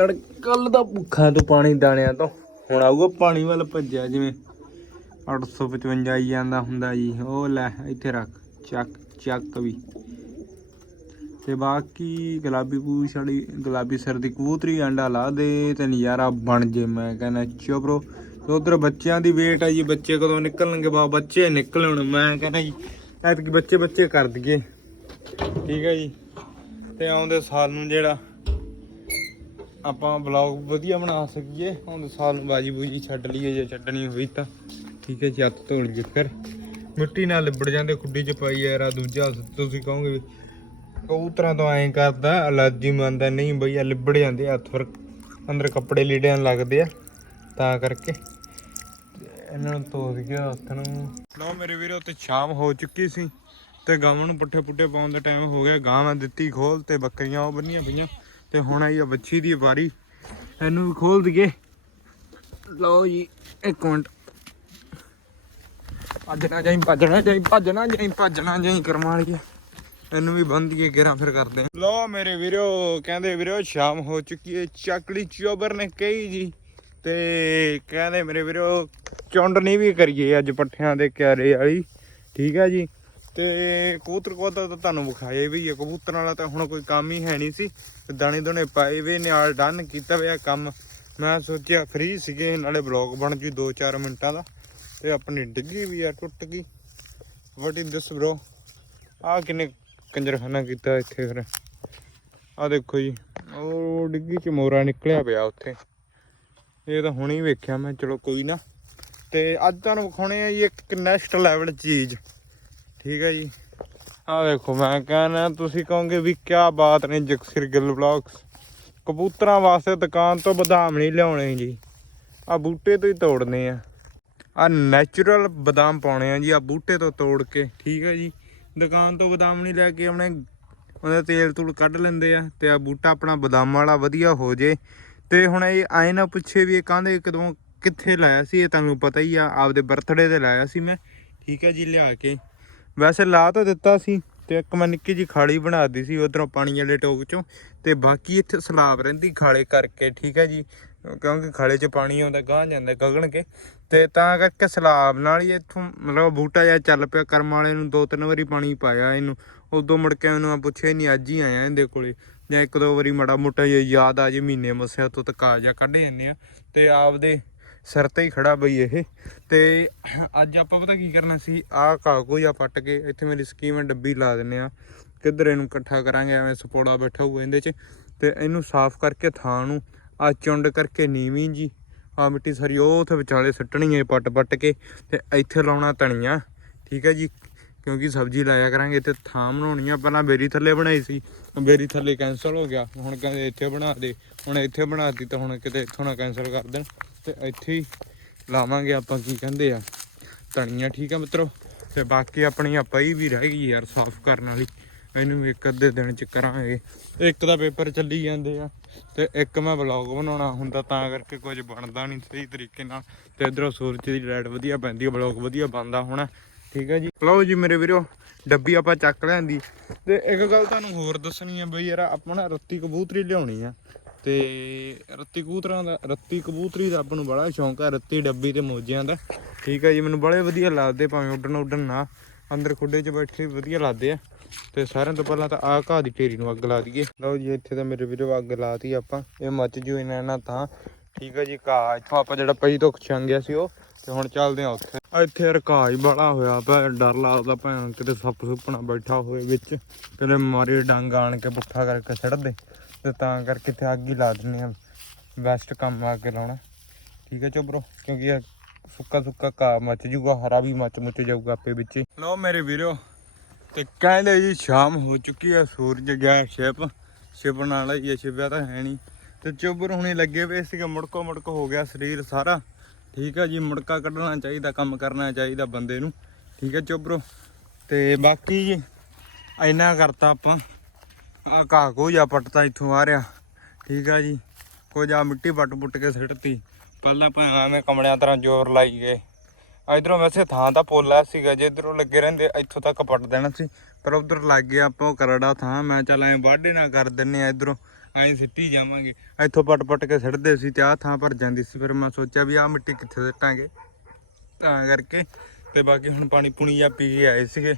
ਤੜਕਲ ਦਾ ਭੁੱਖਾ ਤੂੰ ਪਾਣੀ ਦਾਣਿਆਂ ਤੋਂ। ਹੁਣ ਆਊਗਾ ਪਾਣੀ ਵੱਲ ਭੱਜਿਆ, ਜਿਵੇਂ 855 ਆਈ ਜਾਂਦਾ ਹੁੰਦਾ ਜੀ। ਉਹ ਲੈ, ਇੱਥੇ ਰੱਖ, ਚੱਕ ਚੱਕ ਵੀ। ਤੇ ਬਾਕੀ ਗੁਲਾਬੀ ਪੂਛ ਵਾਲੀ, ਗੁਲਾਬੀ ਸਿਰ ਦੀ ਕਬੂਤਰੀ ਅੰਡਾ ਲਾ ਦੇ ਤੇ ਨਜ਼ਾਰਾ ਬਣ ਜੇ। ਮੈਂ ਕਹਿੰਦਾ ਚੋਬਰੋ ਤੇ ਉਧਰ ਬੱਚਿਆਂ ਦੀ ਵੇਟ ਆ ਜੀ, ਬੱਚੇ ਕਦੋਂ ਨਿਕਲਣਗੇ? ਬਾ, ਬੱਚੇ ਨਿਕਲਣ ਮੈਂ ਕਹਿੰਦਾ ਜੀ, ਐਤਕੀ ਬੱਚੇ ਬੱਚੇ ਕਰ ਦਈਏ। ਠੀਕ ਹੈ ਜੀ। ਤੇ ਆਉਂਦੇ ਸਾਲ ਨੂੰ ਜਿਹੜਾ ਆਪਾਂ ਬਲੌਗ ਵਧੀਆ ਬਣਾ ਸਕੀਏ। ਹੁਣ ਸਾਲ ਨੂੰ ਬਾਜੀ ਬੂਜੀ ਛੱਡ ਲਈਏ, ਜੇ ਛੱਡਣੀ ਹੋਈ ਤਾਂ। ਠੀਕ ਹੈ ਜੀ, ਹੱਥ ਧੋ ਲਈਏ ਫਿਰ ਮਿੱਟੀ ਨਾਲ ਲਿਬੜ ਜਾਂਦੇ, ਖੁੱਡੀ ਚ ਪਾਈ ਯਾਰ ਆ ਦੂਜਾ ਤੁਸੀਂ ਕਹੋਗੇ ਵੀ ਕਬੂਤਰਾਂ ਤੋਂ ਐਂ ਕਰਦਾ, ਅਲਰਜੀ ਮੰਨਦਾ, ਨਹੀਂ ਬਈ ਆ ਲਿਬੜ ਜਾਂਦੇ, ਹੱਥ ਫਿਰ ਅੰਦਰ ਕੱਪੜੇ ਲੀੜਿਆਂ ਲੱਗਦੇ ਆ, ਤਾਂ ਕਰਕੇ। ਇਹਨਾਂ ਨੂੰ ਧੋ ਦਈਏ ਹੱਥ ਨੂੰ। ਲਓ ਮੇਰੇ ਵੀਰੋ, ਤੇ ਸ਼ਾਮ ਹੋ ਚੁੱਕੀ ਸੀ, ਤੇ ਗਾਵਾਂ ਨੂੰ ਪੁੱਠੇ ਪੁੱਠੇ ਪਾਉਣ ਦਾ ਟਾਈਮ ਹੋ ਗਿਆ। ਗਾਵਾਂ ਦਿੱਤੀ ਖੋਲ ਤੇ ਬੱਕਰੀਆਂ ਉਹ ਬੰਨੀਆਂ ਪਈਆਂ। ਤੇ ਹੁਣ ਆਈ ਆ ਵੱਛੀ ਦੀ ਵਾਰੀ। ਇਹਨੂੰ ਵੀ ਖੋਲ ਦਈਏ। ਲਓ ਜੀ, ਇੱਕ ਮਿੰਟ। ਭੱਜਣਾ ਜਾਈ ਭੱਜਣਾ ਜਾਈ ਭੱਜਣਾ ਜਾਈ ਭੱਜਣਾ ਜਾਈ ਕਰਮਾ ਇਹਨੂੰ ਵੀ ਬੰਦ ਕੇ ਗੇਰਾਂ ਫਿਰ ਕਰਦੇ ਲਓ ਮੇਰੇ ਵੀਰੋ, ਕਹਿੰਦੇ ਵੀਰੋ, ਸ਼ਾਮ ਹੋ ਚੁੱਕੀ ਹੈ ਚੱਕਲੀ ਚੋਬਰ ਨੇ ਕਹੀ ਜੀ। ਤੇ ਕਹਿੰਦੇ ਮੇਰੇ ਵੀਰੋ, ਚੁੰਡ ਨਹੀਂ ਵੀ ਕਰੀਏ ਅੱਜ ਪੱਠਿਆਂ ਦੇ ਕਿਆਰੇ ਵਾਲੀ। ਠੀਕ ਹੈ ਜੀ। ਤੇ ਕਬੂਤਰ ਕੋਤਾ ਤਾਂ ਤੁਹਾਨੂੰ ਵਿਖਾਏ ਵੀ ਆ, ਕਬੂਤਰ ਵਾਲਾ ਤਾਂ ਹੁਣ ਕੋਈ ਕੰਮ ਹੀ ਹੈ ਨਹੀਂ ਸੀ। ਦਾਣੇ ਦੋਨੇ ਪਾਏ ਵੇ ਨਾਲ ਡਨ ਕੀਤਾ ਹੋਇਆ ਕੰਮ। ਮੈਂ ਸੋਚਿਆ ਫ੍ਰੀ ਸੀਗੇ, ਨਾਲੇ ਬਲੌਗ ਬਣ ਜੂ 2-4 ਮਿੰਟਾਂ ਦਾ। ਤੇ ਆਪਣੀ ਡਿੱਗੀ ਵੀ ਆ, ਟੁੱਟ ਗਈ। ਵਾਟ ਇਜ਼ ਦਿਸ ਬ్రో ਆ ਕਿੰਨੇ ਕੰਜਰਖਾਨਾ ਕੀਤਾ ਇੱਥੇ ਫਿਰ। ਆ ਦੇਖੋ ਜੀ, ਉਹ ਡਿੱਗੀ ਚ ਮੋਰਾ ਨਿਕਲਿਆ ਪਿਆ ਉੱਥੇ। ਇਹ ਤਾਂ ਹੁਣੇ ਹੀ ਵੇਖਿਆ ਮੈਂ, ਚਲੋ ਕੋਈ ਨਾ। ਤੇ ਅੱਜ ਤੁਹਾਨੂੰ ਵਿਖਾਉਣੇ ਆ ਜੀ ਇੱਕ ਨੈਕਸਟ ਲੈਵਲ ਚੀਜ਼। ਠੀਕ ਹੈ ਜੀ। ਆ ਦੇਖੋ ਮੈਂ ਕਹਿੰਦਾ ਤੁਸੀਂ ਕਹੋਗੇ ਵੀ ਕੀ ਬਾਤ ਨੇ ਜਗਸਿਰ ਗਿੱਲ ਵਲੌਗਸ ਕਬੂਤਰਾਂ ਵਾਸਤੇ ਦੁਕਾਨ ਤੋਂ ਬਦਾਮ ਨਹੀਂ ਲਿਆਉਣੇ ਜੀ। ਆ ਬੂਟੇ ਤੋਂ ਹੀ ਤੋੜਨੇ ਆ। ਆ ਨੈਚੁਰਲ ਬਦਾਮ ਪਾਉਣੇ ਆ ਜੀ, ਆ ਬੂਟੇ ਤੋਂ ਤੋੜ ਕੇ, ਠੀਕ ਹੈ ਜੀ। ਦੁਕਾਨ ਤੋਂ ਬਦਾਮ ਨਹੀਂ ਲੈ ਕੇ ਆਪਣੇ, ਉਹਦਾ ਤੇਲ ਤੂਲ ਕੱਢ ਲੈਂਦੇ ਆ, ਤੇ ਆ ਬੂਟਾ ਆਪਣਾ ਬਦਾਮ ਵਾਲਾ ਵਧੀਆ ਹੋ ਜੇ। ਤੇ ਹੁਣ ਇਹ ਆਏ ਨਾ ਪੁੱਛੇ ਵੀ ਇਹ ਕਹਿੰਦੇ, ਕਦੋਂ ਕਿੱਥੇ ਲਾਇਆ ਸੀ, ਇਹ ਤੁਹਾਨੂੰ ਪਤਾ ਹੀ ਆ, ਆਪਦੇ ਬਰਥਡੇ ਤੇ ਲਾਇਆ ਸੀ ਮੈਂ। ਠੀਕ ਹੈ ਜੀ, ਲਿਆ ਕੇ। ਵੈਸੇ ਲਾ ਤਾਂ ਦਿੱਤਾ ਸੀ ਤੇ ਇੱਕ ਮੈਂ ਨਿੱਕੀ ਜੀ ਖਾਲੀ ਬਣਾ ਦਿੱਤੀ ਸੀ ਉਧਰੋਂ ਪਾਣੀ ਵਾਲੇ ਟੋਕ ਚੋਂ ਤੇ ਬਾਕੀ ਇੱਥੇ ਸਲਾਬ ਰਹਿੰਦੀ ਖਾਲੇ ਕਰਕੇ, ਠੀਕ ਹੈ ਜੀ? ਕਿਉਂਕਿ ਖਾਲੇ 'ਚ ਪਾਣੀ ਆਉਂਦਾ ਗਾਂ ਜਾਂਦਾ ਗਗਣ ਕੇ। ਤੇ ਤਾਂ ਕਰਕੇ ਸਲਾਬ ਨਾਲ ਹੀ ਇੱਥੋਂ ਮਤਲਬ ਬੂਟਾ ਜਿਹਾ ਚੱਲ ਪਿਆ, ਕਰਮ ਵਾਲੇ ਨੂੰ ਦੋ ਤਿੰਨ ਵਾਰੀ ਪਾਣੀ ਪਾਇਆ ਇਹਨੂੰ। ਉਦੋਂ ਮੁੜ ਕੇ ਮੈਨੂੰ ਮੈਂ ਪੁੱਛਿਆ ਨਹੀਂ ਅੱਜ ਹੀ ਆਇਆ ਇਹਦੇ ਕੋਲੇ? ਜਾਂ ਇੱਕ ਦੋ ਵਾਰੀ ਮੜਾ ਮੋਟਾ ਜਿਹਾ ਯਾਦ ਆ ਜੇ, ਮਹੀਨੇ ਮਸਿਆ ਤੋਂ ਤੱਕ ਆ ਜਾ ਕੱਢ ਜਾਂਦੇ ਆ। ਤੇ ਆਪਦੇ ਸਿਰ ਤੇ ਹੀ ਖੜਾ ਬਈ ਇਹ। ਤੇ ਅੱਜ ਆਪਾਂ ਪਤਾ ਕੀ ਕਰਨਾ ਸੀ? ਆਹ ਕਾਗੋ ਜਾਂ ਪੱਟ ਕੇ ਇੱਥੇ ਮੇਰੀ ਸਕੀਮ ਹੈ, ਡੱਬੀ ਲਾ ਦਿੰਨੇ ਆ ਕਿੱਧਰ ਇਹਨੂੰ ਇਕੱਠਾ ਕਰਾਂਗੇ? ਐਵੇਂ ਸਪੋੜਾ ਬੈਠਾ ਹੋਊ ਇਹਦੇ 'ਚ। ਤੇ ਇਹਨੂੰ ਸਾਫ਼ ਕਰਕੇ ਥਾਂ ਨੂੰ ਆ ਚੁੰਡ ਕਰਕੇ ਨੀਵੀਂ ਜੀ ਆ ਮਿੱਟੀ ਸਾਰੀ ਉਹ ਉੱਥੇ ਵਿਚਾਲੇ ਸੱਟਣੀ ਹੈ ਪੱਟ ਪੱਟ ਕੇ। ਤੇ ਇੱਥੇ ਲਾਉਣਾ ਧਨੀਆ, ਠੀਕ ਹੈ ਜੀ? ਕਿਉਂਕਿ ਸਬਜ਼ੀ ਲਾਇਆ ਕਰਾਂਗੇ ਤੇ ਥਾਂ ਬਣਾਉਣੀ ਆ। ਪਹਿਲਾਂ ਬੇਰੀ ਥੱਲੇ ਬਣਾਈ ਸੀ। ਬੇਰੀ ਥੱਲੇ ਕੈਨਸਲ ਹੋ ਗਿਆ। ਹੁਣ ਕਹਿੰਦੇ ਇੱਥੇ ਬਣਾ ਦੇ। ਹੁਣ ਇੱਥੇ ਬਣਾਤੀ ਤਾਂ ਹੁਣ ਕਿਤੇ ਇੱਥੋਂ ਨਾ ਕੈਨਸਲ ਕਰ ਦੇਣ। ਤੇ ਇੱਥੇ ਹੀ ਲਾਵਾਂਗੇ ਆਪਾਂ ਕੀ ਕਹਿੰਦੇ ਆ, ਧਨੀਆ, ਠੀਕ ਆ ਮਿੱਤਰੋ? ਤੇ ਬਾਕੀ ਆਪਣੀ ਆ ਪਈ ਵੀ ਰਹਿ ਗਈ ਯਾਰ ਸਾਫ਼ ਕਰਨ ਵਾਲੀ। ਇਹਨੂੰ ਵੀ ਇੱਕ ਅੱਧੇ ਦਿਨ ਚ ਕਰਾਂਗੇ। ਇੱਕ ਦਾ ਪੇਪਰ ਚੱਲੀ ਜਾਂਦੇ ਆ ਤੇ ਇੱਕ ਮੈਂ ਵਲੌਗ ਬਣਾਉਣਾ ਹੁੰਦਾ ਤਾਂ ਕਰਕੇ ਕੁਝ ਬਣਦਾ ਨਹੀਂ ਸਹੀ ਤਰੀਕੇ ਨਾਲ। ਤੇ ਇਧਰੋਂ ਸੂਰਜ ਦੀ ਲਾਈਟ ਵਧੀਆ ਪੈਂਦੀ ਹੈ ਵਲੌਗ ਵਧੀਆ ਬਣਦਾ ਹੋਣਾ। ਠੀਕ ਹੈ ਜੀ? ਲਓ ਜੀ ਮੇਰੇ ਵੀਰੋ, ਡੱਬੀ ਆਪਾਂ ਚੱਕ ਲੈਂਦੀ। ਤੇ ਇੱਕ ਗੱਲ ਤੁਹਾਨੂੰ ਹੋਰ ਦੱਸਣੀ ਹੈ ਬਈ ਯਾਰ, ਆਪਾਂ ਨਾ ਰੱਤੀ ਕਬੂਤਰੀ ਲਿਆਉਣੀ ਆ। ਤੇ ਰੱਤੀ ਕਬੂਤਰਾਂ ਦਾ ਰੱਤੀ ਕਬੂਤਰੀ ਦਾ ਆਪਾਂ ਨੂੰ ਬੜਾ ਸ਼ੌਂਕ ਹੈ ਰੱਤੀ ਡੱਬੀ ਤੇ ਮੋਜਿਆਂ ਦਾ। ਠੀਕ ਹੈ ਜੀ, ਮੈਨੂੰ ਬੜੇ ਵਧੀਆ ਲੱਗਦੇ ਭਾਵੇਂ ਉੱਡਣ ਉੱਡਣ ਨਾ। ਅੰਦਰ ਖੁੱਡੇ 'ਚ ਬੈਠੇ ਵਧੀਆ ਲੱਗਦੇ ਆ। ਤੇ ਸਾਰਿਆਂ ਤੋਂ ਪਹਿਲਾਂ ਤਾਂ ਆਹ ਘਾਹ ਦੀ ਢੇਰੀ ਨੂੰ ਅੱਗ ਲਾ ਦਈਏ। ਲਓ ਜੀ, ਇੱਥੇ ਤਾਂ ਮੇਰੇ ਵੀਰੋ ਅੱਗ ਲਾਤੀ ਆਪਾਂ। ਇਹ ਮੱਚ ਜੂ ਇਹਨਾਂ ਇਹਨਾਂ ਤਾਂ ਠੀਕ ਹੈ ਜੀ, ਘਾਹ ਇੱਥੋਂ ਆਪਾਂ ਜਿਹੜਾ ਪਈ ਤੋਂ ਛੰਗਿਆ ਸੀ ਉਹ, ਤੇ ਹੁਣ ਚੱਲਦੇ ਆ ਉੱਥੇ। ਇੱਥੇ ਯਾਰ ਘਾਹ ਹੀ ਬੜਾ ਹੋਇਆ ਪਿਆ। ਡਰ ਲੱਗਦਾ ਭੈਣ, ਕਿਤੇ ਸੱਪ ਸੁੱਪਣਾ ਬੈਠਾ ਹੋਵੇ ਵਿੱਚ। ਕਿਤੇ ਮਾਰੀ ਡੰਗ ਆਣ ਕੇ ਪੁੱਠਾ ਕਰਕੇ ਛੱਡ ਦੇ ਤੇ ਤਾਂ ਕਰਕੇ ਇੱਥੇ ਅੱਗ ਹੀ ਲਾ ਦਿੰਦੇ ਆ ਬੈਸਟ ਕੰਮ ਆ ਕੇ ਲਾਉਣਾ। ਠੀਕ ਹੈ ਚੋਬਰੋ ਕਿਉਂਕਿ ਇਹ ਸੁੱਕਾ ਸੁੱਕਾ ਘਾਹ ਮੱਚ ਜੂਗਾ ਹਰਾ ਵੀ ਮੱਚ ਮੁੱਚ ਜਾਊਗਾ ਆਪੇ ਵਿੱਚ ਲਓ ਮੇਰੇ ਵੀਰੋ, ਤੇ ਕਹਿੰਦੇ ਜੀ ਸ਼ਾਮ ਹੋ ਚੁੱਕੀ ਹੈ, ਸੂਰਜ ਗਿਆ ਸ਼ਿਪ ਸ਼ਿਪ ਨਾਲ ਹੀ ਛਿਪਿਆ ਤਾਂ ਹੈ ਨਹੀਂ। ਤੇ ਚੋਬਰ ਹੁਣੇ ਲੱਗੇ ਪਏ ਸੀਗੇ, ਮੁੜਕੋ ਮੁੜਕ ਹੋ ਗਿਆ ਸਰੀਰ ਸਾਰਾ। ਠੀਕ ਹੈ ਜੀ, ਮੁੜਕਾ ਕੱਢਣਾ ਚਾਹੀਦਾ, ਕੰਮ ਕਰਨਾ ਚਾਹੀਦਾ ਬੰਦੇ ਨੂੰ। ਠੀਕ ਹੈ ਚੋਬਰੋ ਤੇ ਬਾਕੀ ਜੀ, ਇੰਨਾ ਕਰਤਾ ਆਪਾਂ। ਆ ਘਾਹ ਕੋ ਜਾਂ ਪੱਟਤਾ ਇੱਥੋਂ ਆ ਰਿਹਾ। ਠੀਕ ਆ ਜੀ। ਕੁਝ ਆ ਮਿੱਟੀ ਪੱਟ ਪੁੱਟ ਕੇ ਸਿੱਟਤੀ। ਪਹਿਲਾਂ ਭਾਵੇਂ ਐਵੇਂ ਕਮੜਿਆਂ ਤਰ੍ਹਾਂ ਜ਼ੋਰ ਲਾਈ ਗਏ। ਇਧਰੋਂ ਵੈਸੇ ਥਾਂ ਤਾਂ ਪੋਲਾ ਸੀਗਾ, ਜੇ ਇਧਰੋਂ ਲੱਗੇ ਰਹਿੰਦੇ, ਇੱਥੋਂ ਤੱਕ ਪੱਟ ਦੇਣਾ ਸੀ। ਪਰ ਉਧਰ ਲੱਗ ਗਿਆ ਆਪਾਂ ਉਹ ਕਰੜਾ ਥਾਂ। ਮੈਂ ਚੱਲ ਐਂ ਵਾਢੇ ਨਾ ਕਰ ਦਿੰਨੇ ਆ ਇਧਰੋਂ। ਐਂ ਸਿੱਟੀ ਜਾਵਾਂਗੇ। ਇੱਥੋਂ ਪੱਟ ਪੱਟ ਕੇ ਸਿੱਟਦੇ ਸੀ ਤੇ ਆਹ ਥਾਂ ਭਰ ਜਾਂਦੀ ਸੀ। ਫਿਰ ਮੈਂ ਸੋਚਿਆ ਵੀ ਆਹ ਮਿੱਟੀ ਕਿੱਥੇ ਸਿੱਟਾਂਗੇ। ਤਾਂ ਕਰਕੇ ਤੇ ਬਾਕੀ ਹੁਣ ਪਾਣੀ ਪੁਣੀ ਜਾਂ ਪੀ ਕੇ ਆਏ ਸੀਗੇ।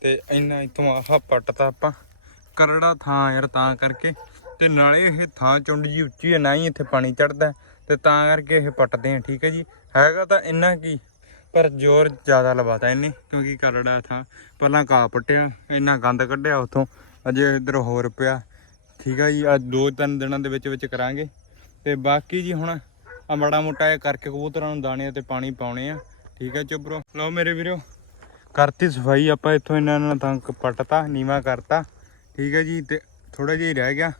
ਤੇ ਇੰਨਾ ਇੱਥੋਂ ਆਹ ਪੱਟਤਾ ਆਪਾਂ ਕਰੜਾ ਥਾਂ ਯਾਰ ਤਾਂ ਕਰਕੇ। ਤੇ ਨਾਲੇ ਇਹ ਥਾਂ ਚੁੰਡ ਜੀ ਉੱਚੀ ਹੈ, ਨਾ ਹੀ ਇੱਥੇ ਪਾਣੀ ਚੜਦਾ ਤੇ ਤਾਂ ਕਰਕੇ ਇਹ ਪੱਟਦੇ ਆ, ਠੀਕ ਹੈ ਜੀ। ਹੈਗਾ ਤਾਂ ਇੰਨਾ ਕੀ, ਪਰ ਜ਼ੋਰ ਜ਼ਿਆਦਾ ਲਵਾਤਾ ਇਹਨੇ, ਕਿਉਂਕਿ ਕਰੜਾ ਥਾਂ ਪਹਿਲਾਂ ਘਾਹ ਪੱਟਿਆ, ਇੰਨਾ ਗੰਦ ਕੱਢਿਆ ਉਥੋਂ। ਅਜੇ ਇੱਧਰ ਹੋਰ ਪਿਆ, ਠੀਕ ਹੈ ਜੀ। ਅੱਜ ਦੋ ਤਿੰਨ ਦਿਨਾਂ ਦੇ ਵਿੱਚ ਵਿੱਚ ਕਰਾਂਗੇ। ਤੇ ਬਾਕੀ ਜੀ ਹੁਣ ਆ ਮੜਾ ਮੋਟਾ ਇਹ ਕਰਕੇ ਕਬੂਤਰਾਂ ਨੂੰ ਦਾਣੇ ਤੇ ਪਾਣੀ ਪਾਉਣੇ ਆ, ਠੀਕ ਹੈ ਚੁੱਪਰੋ। ਲਓ ਮੇਰੇ ਵੀਰੋ, ਕਰਤੀ ਸਫ਼ਾਈ, ਆਪਾਂ ਇੱਥੋਂ ਇਹਨਾਂ ਨਾਲ ਤੰਕ ਪੱਟਤਾ, ਨੀਵਾ ਕਰਤਾ। ਠੀਕ ਹੈ ਜੀ ਤੇ ਥੋੜਾ ਜਿਹਾ ਹੀ ਰਹਿ ਗਿਆ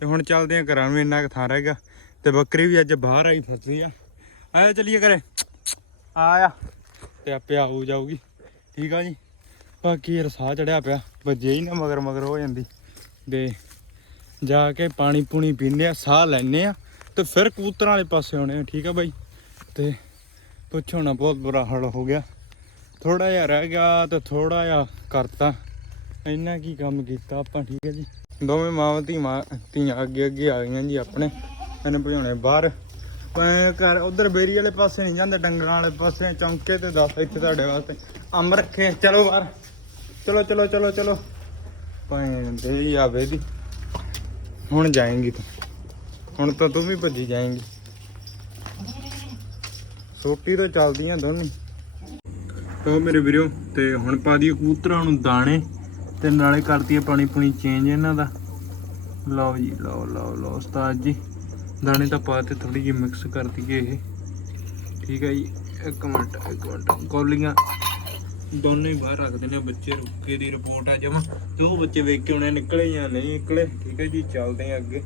ਤੇ ਹੁਣ ਚੱਲਦੇ ਆ ਘਰਾਂ ਨੂੰ, ਇੰਨਾ ਕੁ ਥਾਂ ਰਹਿ ਗਿਆ ਤੇ ਬੱਕਰੀ ਵੀ ਅੱਜ ਬਾਹਰ ਆਈ ਫਸੀ ਆ। ਆਇਆ ਚਲੀਏ ਘਰੇ। ਆਇਆ। ਤੇ ਆਪੇ ਆਊ ਜਾਊਗੀ। ਠੀਕ ਆ ਜੀ। ਬਾਕੀ ਯਾਰ ਸਾਹ ਚੜਿਆ ਪਿਆ, ਵੱਜੇ ਹੀ ਨਾ ਮਗਰ ਮਗਰ ਹੋ ਜਾਂਦੀ। ਤੇ ਜਾ ਕੇ ਪਾਣੀ ਪੂਣੀ ਪੀਂਦੇ ਆ, ਸਾਹ ਲੈਨੇ ਆ ਤੇ ਫਿਰ ਕਬੂਤਰਾਂ ਵਾਲੇ ਪਾਸੇ ਆਉਣੇ ਆ, ਠੀਕ ਆ ਬਾਈ। ਤੇ ਪੁੱਛੋ ਨਾ, ਬਹੁਤ ਬੁਰਾ ਹਾਲ ਹੋ ਗਿਆ। ਥੋੜਾ ਜਿਹਾ ਰਹਿ ਗਿਆ ਤੇ ਥੋੜਾ ਜਿਹਾ ਕਰਤਾ। ਇੰਨਾ ਕੀ ਕੰਮ ਕੀਤਾ ਆਪਾਂ, ਠੀਕ ਹੈ ਜੀ? ਦੋਵੇਂ ਮਾਵਾਂ ਧੀਆਂ ਧੀਆਂ ਅੱਗੇ ਅੱਗੇ ਆ ਗਈਆਂ ਜੀ ਆਪਣੇ, ਇਹਨੇ ਭਜਾਉਣੇ ਬਾਹਰ। ਮੈਂ ਘਰ ਉਧਰ ਬੇਰੀ ਵਾਲੇ ਪਾਸੇ ਨਹੀਂ ਜਾਂਦੇ, ਡੰਗਰਾਂ ਵਾਲੇ ਪਾਸੇ, ਚੌਂਕੇ ਤੇ ਦੱਸ, ਇੱਥੇ ਤੁਹਾਡੇ ਵਾਸਤੇ ਅੰਬ ਰੱਖੇ ਚਲੋ ਬਾਹਰ। ਚਲੋ ਚਲੋ ਚਲੋ ਚਲੋ। ਭੈਣ ਦੇ ਆਵੇ ਦੀ ਹੁਣ ਜਾਏਂਗੀ ਤੂੰ। ਹੁਣ ਤਾਂ ਤੂੰ ਵੀ ਭੱਜੀ ਜਾਏਂਗੀ। ਸੋਟੀ ਤੋਂ ਚੱਲਦੀਆਂ ਦੋਨੇ। ਉਹ ਮੇਰੇ ਵੀਰੋ, ਤੇ ਹੁਣ ਪਾ ਦਈਏ ਕਬੂਤਰਾਂ ਨੂੰ ਦਾਣੇ। ਤੇ ਨਾਲੇ ਕਰਤੀ ਪਾਣੀ ਪੂਣੀ ਚੇਂਜ ਇਹਨਾਂ ਦਾ। ਲਓ ਜੀ, ਲਓ ਲਓ ਲਓ ਉਸਤਾਦ ਜੀ। ਦਾਣੇ ਤਾਂ ਪਾ ਪਾਤੇ ਥੋੜੀ ਜਿਹੀ ਮਿਕਸ ਕਰ ਦਈਏ ਇਹ। ਠੀਕ ਹੈ ਜੀ, ਇੱਕ ਮਿੰਟ ਇੱਕ ਮਿੰਟ। ਕੌਲੀਆਂ ਦੋਨੇ ਹੀ ਬਾਹਰ ਰੱਖਦੇ ਨੇ ਬੱਚੇ ਰੁਕੇ ਦੀ ਰਿਪੋਰਟ ਆ ਜਮਾ। ਤੇ ਉਹ ਬੱਚੇ ਵੇਖ ਕੇ ਉਹਨੇ ਨਿਕਲੇ ਜਾਂ ਨਹੀਂ ਨਿਕਲੇ। ਠੀਕ ਹੈ ਜੀ, ਚੱਲਦੇ ਆ ਅੱਗੇ।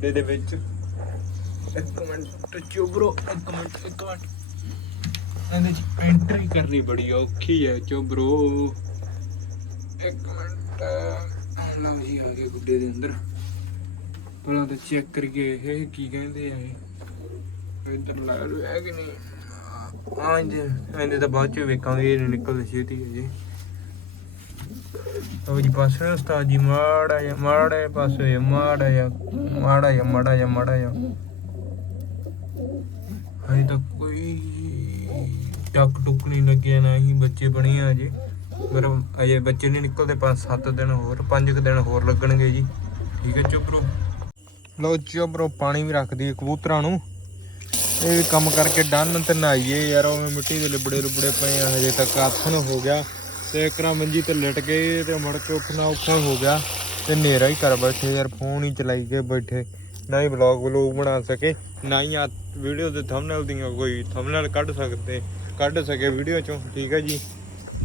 ਦੇ ਦੇ ਵਿੱਚ ਇੱਕ ਮਿੰਟ ਚੋਬਰੋ ਇੱਕ ਮਿੰਟ ਇੱਕ ਮਿੰਟ। ਇਹਦੇ ਚ ਐਂਟਰੀ ਕਰਨੀ ਬੜੀ ਔਖੀ ਹੈ ਚੋਬਰੋ ਇੱਕ ਮਿੰਟ ਲਓ ਜੀ, ਆ ਗਏ ਗੁੱਡੇ ਦੇ ਅੰਦਰ। ਪਹਿਲਾਂ ਤਾਂ ਚੈੱਕ ਕਰੀਏ ਇਹ ਕੀ ਕਹਿੰਦੇ ਆ ਇਹ। ਇੱਧਰ ਲਾ ਲਓ ਹੈ ਕਿ ਨਹੀਂ? ਹਾਂ ਜੀ ਇਹਦੇ ਤਾਂ ਬਾਅਦ ਚ ਵੇਖਾਂਗੇ, ਇਹ ਨਿਕਲਦੇ ਛੇਤੀ ਜੀ ਉਹ ਜੀ ਪਾਸੇ ਉਸਤਾਦ ਜੀ, ਮਾੜਾ ਜਿਹਾ ਮਾੜਾ ਜਿਹਾ ਪਾਸੇ ਮਾੜਾ ਜਿਹਾ ਮਾੜਾ ਜਿਹਾ ਮਾੜਾ ਜਿਹਾ ਮਾੜਾ ਜਿਹਾ। ਹਜੇ ਤਾਂ ਕੋਈ ਟੱਕ ਟੁੱਕ ਨਹੀਂ ਲੱਗਿਆ, ਨਾ ਹੀ ਬੱਚੇ ਬਣੇ ਆ ਅਜੇ ਪਰ ਅਜੇ ਬੱਚੇ ਨਹੀਂ ਨਿਕਲਦੇ 5-7 ਦਿਨ ਹੋਰ 5 ਦਿਨ ਹੋਰ ਲੱਗਣਗੇ ਜੀ। ਠੀਕ ਹੈ ਚੁੱਪਰੋ ਲਓ ਚੁੱਪਰੋ ਪਾਣੀ ਵੀ ਰੱਖਦੀ ਦਈਏ ਕਬੂਤਰਾਂ ਨੂੰ। ਇਹ ਵੀ ਕੰਮ ਕਰਕੇ ਡਨ ਤੇ ਨਹਾਈਏ ਯਾਰ, ਉਹ ਮਿੱਟੀ ਦੇ ਲਿਬੜੇ ਲੁਬੜੇ ਪਏ ਆ, ਹਜੇ ਤੱਕ ਆਥਣ ਹੋ ਗਿਆ। ਤੇ ਇਕਰਾ ਮੰਜੀ ਤੇ ਲਿਟ ਗਏ ਤੇ ਮੁੜ ਕੇ ਉੱਠਣਾ ਔਖਾ ਹੋ ਗਿਆ। ਤੇ ਹਨੇਰਾ ਹੀ ਕਰ ਬੈਠੇ ਯਾਰ, ਫੋਨ ਹੀ ਚਲਾਈ ਕੇ ਬੈਠੇ। ਨਾ ਹੀ ਵਲੌਗ ਵਲੌਗ ਬਣਾ ਸਕੇ, ਨਾ ਹੀ ਆ ਵੀਡੀਓ ਦੇ ਥੰਬਨੇਲ ਦੀਆਂ ਕੋਈ ਥੰਬਨੇਲ ਕੱਢ ਸਕਦੇ, ਕੱਢ ਸਕੇ ਵੀਡੀਓ ਚੋਂ। ਠੀਕ ਹੈ ਜੀ।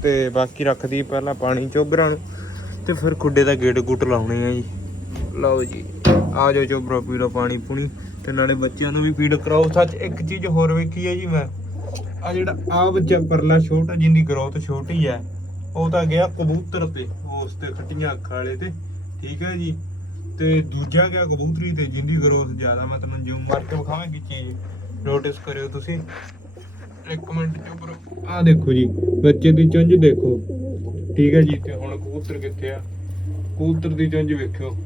ਤੇ ਬਾਕੀ ਰੱਖਦੀ ਪਹਿਲਾਂ ਪਾਣੀ ਚੋਬਰਾਂ ਨੂੰ ਤੇ ਫਿਰ ਖੁੱਡੇ ਦਾ ਗੇਟ ਗੁੱਟ ਲਾਉਣੇ ਆ ਜੀ। ਲਓ ਜੀ, ਆ ਜਾਓ ਚੋਬਰਾ ਪੀ ਲਓ ਪਾਣੀ ਪੂਣੀ ਤੇ ਨਾਲੇ ਬੱਚਿਆਂ ਨੂੰ ਵੀ ਫੀਡ ਕਰਾਓ। ਸੱਚ ਇੱਕ ਚੀਜ਼ ਹੋਰ ਵੇਖੀ ਹੈ ਜੀ ਮੈਂ। ਆ ਜਿਹੜਾ ਆ ਬੱਚਾ ਪਰਲਾ ਛੋਟਾ, ਜਿੰਦੀ ਗਰੋਥ ਛੋਟੀ ਹੈ ਉਹ ਤਾਂ ਗਿਆ ਕਬੂਤਰ ਤੇ, ਉਸ ਤੇ ਖੱਟੀਆਂ ਅੱਖਾਂ ਵਾਲੇ ਤੇ, ਠੀਕ ਹੈ ਜੀ? ਤੇ ਦੂਜਾ ਗਿਆ ਕਬੂਤਰੀ ਤੇ, ਜਿੰਦੀ ਗਰੋਥ ਜ਼ਿਆਦਾ, ਮੈਂ ਤੁਹਾਨੂੰ ਜੂਮ ਮਾਰ ਕੇ ਵਿਖਾਵਾਂ ਚੀਜ਼। ਨੋਟਿਸ ਕਰਿਓ ਤੁਸੀਂ। ਇੱਕ ਮਿੰਟ ਚੁੱਪ ਰਹੋ। ਆ ਦੇਖੋ ਜੀ, ਬੱਚੇ ਦੀ ਚੁੰਝ ਦੇਖੋ। ਠੀਕ ਹੈ ਜੀ, ਤੇ ਹੁਣ ਕਬੂਤਰ ਕਿੱਥੇ ਆ? ਕਬੂਤਰ ਦੀ ਚੁੰਝ ਵੇਖਿਓ।